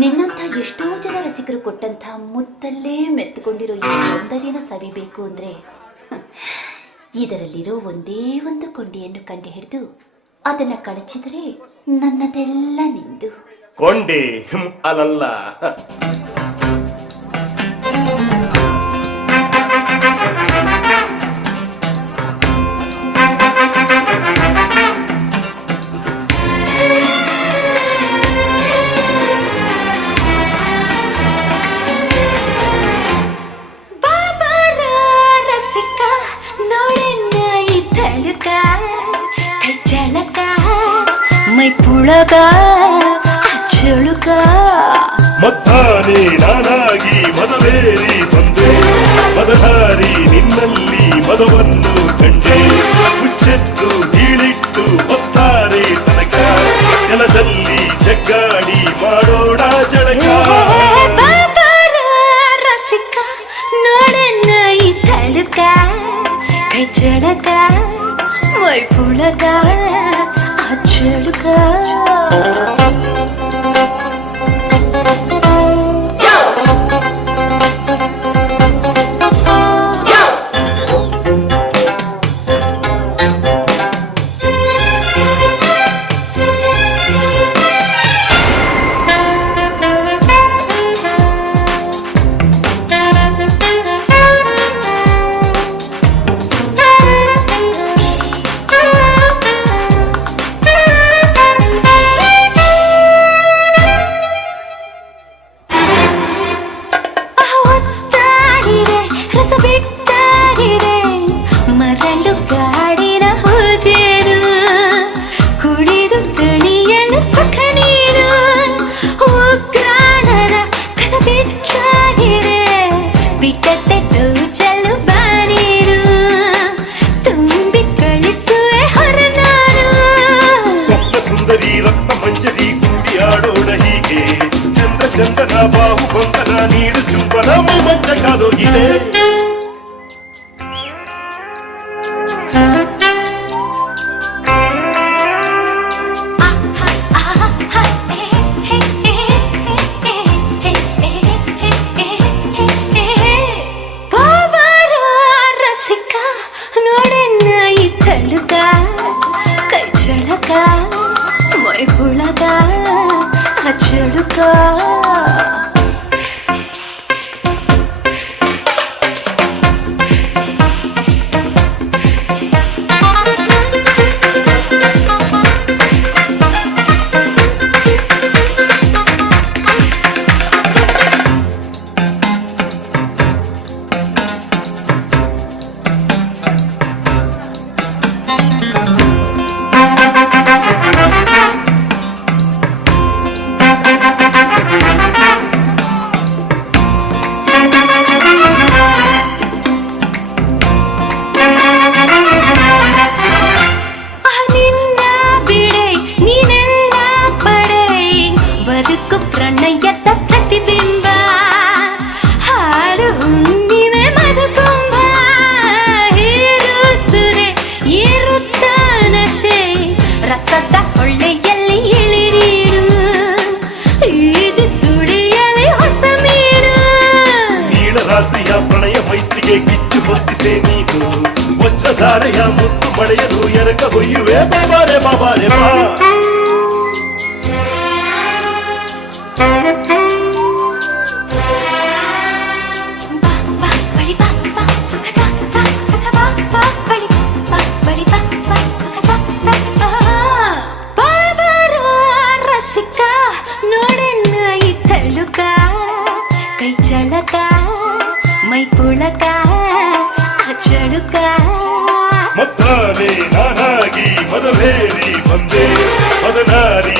ನಿನ್ನಂಥ ಎಷ್ಟೋ ಜನ ರಸಿಕರು ಕೊಟ್ಟಂಥ ಮುತ್ತಲ್ಲೇ ಮೆತ್ತುಕೊಂಡಿರೋ ಈ ಸೌಂದರ್ಯನ ಸವಿಬೇಕು ಅಂದರೆ ಇದರಲ್ಲಿರೋ ಒಂದೇ ಒಂದು ಕೊಂಡಿಯನ್ನು ಕಂಡು ಹಿಡಿದು ಅದನ್ನು ಕಳಚಿದರೆ ನನ್ನದೆಲ್ಲ ನಿಂದು. ಕೊಂಡೆ ಅಲಲ್ಲ, ಮದ್ದಾನೆ ನಾನಾಗಿ ಮದವೇರಿ ಬಂದೆ, ಮದಧಾರಿ ನಿನ್ನಲ್ಲಿ ಮದವನ್ನು ಕಂಡೆ, ಮುಚ್ಚೆತ್ತು ಹೀಳಿಟ್ಟು ಒತ್ತಾರೆ ತನಕ, ಜಲದಲ್ಲಿ ಜಗ್ಗಾಡಿ ಮಾಡೋಣ ಜಳಕ. ರಸಿಕ ನೋಡನ್ನ ಈ ತಳುಕ, ಕೈ ಚಳಕ ಮೈ ಪುಳಕ ಆ ಚಳುಕ. ಮರಳು ಗಾಡಿನ ಹೋಜೇರು ಕುಡಿದು ತಣಿಯಲು ಸುಖ ನೀರು, ಉಗ್ರಾಣರ ಕದ ಬಿಚ್ಚಾಗಿರೆ ಬಿಟ್ಟತ್ತೆ ತೂಚಲು ಬಾನೀರು, ತುಂಬಿ ಕಳಿಸುವೆ ಹೊರನಾರು. ಸಪ್ತ ಸುಂದರಿ ರತ್ನ ಮಂಜರಿ ಕೂಡಿ ಆಡೋಣ ಹೀಗೆ, ಚಂದ ಚಂದನ ಬಾಹು ಬಂಧನ ನೀಡು ಚುಂಬನ ಮಂಚ ಕಾದೋಗಿದೆ. ಕೈ ಚಳಕ ಮೈ ಪುಳಕ ಆ ಚಳುಕ. ಪ್ರಣಯದ ಪ್ರತಿಬಿಂಬ ಹಾಡು ಹುಣ್ಣಿಮೆ ಮಧುಕುಂಭ, ಹೀರು ಸುರೆ ಏರುತ್ತ ನಶೆ ರಸದ ಹೊಳ್ಳೆಯಲ್ಲಿ ಇಳಿರೀರು, ಈಜು ಸುಳಿಯಲ್ಲಿ ಹೊಸ ಮೀನು. ನೀಳರಾತ್ರಿಯ ಪ್ರಣಯ ಮೈತ್ರಿಗೆ ಕಿಚ್ಚು ಹೊತ್ತಿಸೆ ನೀನು, ವಜ್ರಧಾರೆಯ ಮುತ್ತು ಮಳೆಯಲು ಎರಕ ಹೊಯ್ಯುವೆ ಬಾಬಾರೆ ಬಾಬಾರೆ ಬಾ. ಕೈ ಚಳಕ ಮೈ ಪುಳಕ ಆ ಚಳುಕ. ಮದ್ದಾನೆ ನಾನಾಗಿ ಮದವೇರಿ ಬಂದೆ, ಮದನಾರಿ